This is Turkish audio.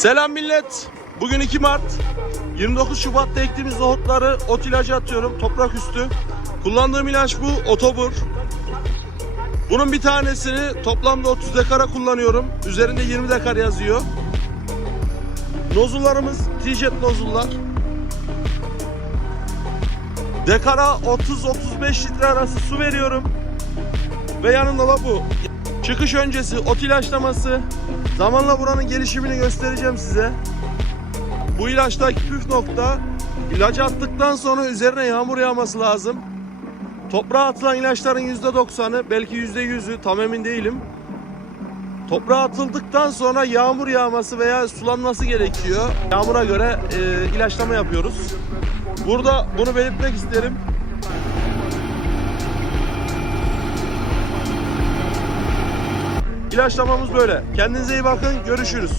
Selam millet. Bugün 2 Mart. 29 Şubat'ta ektiğimiz nohutları ot ilacı atıyorum. Toprak üstü. Kullandığım ilaç bu. Otobur. Bunun bir tanesini toplamda 30 dekara kullanıyorum. Üzerinde 20 dekar yazıyor. Nozullarımız T-Jet nozullar. Dekara 30-35 litre arası su veriyorum. Ve yanında da bu. Çıkış öncesi ot ilaçlaması. Zamanla buranın gelişimini göstereceğim size. Bu ilaçtaki püf nokta ilacı attıktan sonra üzerine yağmur yağması lazım. Toprağa atılan ilaçların %90'ı belki %100'ü tam emin değilim. Toprağa atıldıktan sonra yağmur yağması veya sulanması gerekiyor. Yağmura göre e, ilaçlama yapıyoruz. Burada bunu belirtmek isterim. İlaçlamamız böyle. Kendinize iyi bakın. Görüşürüz.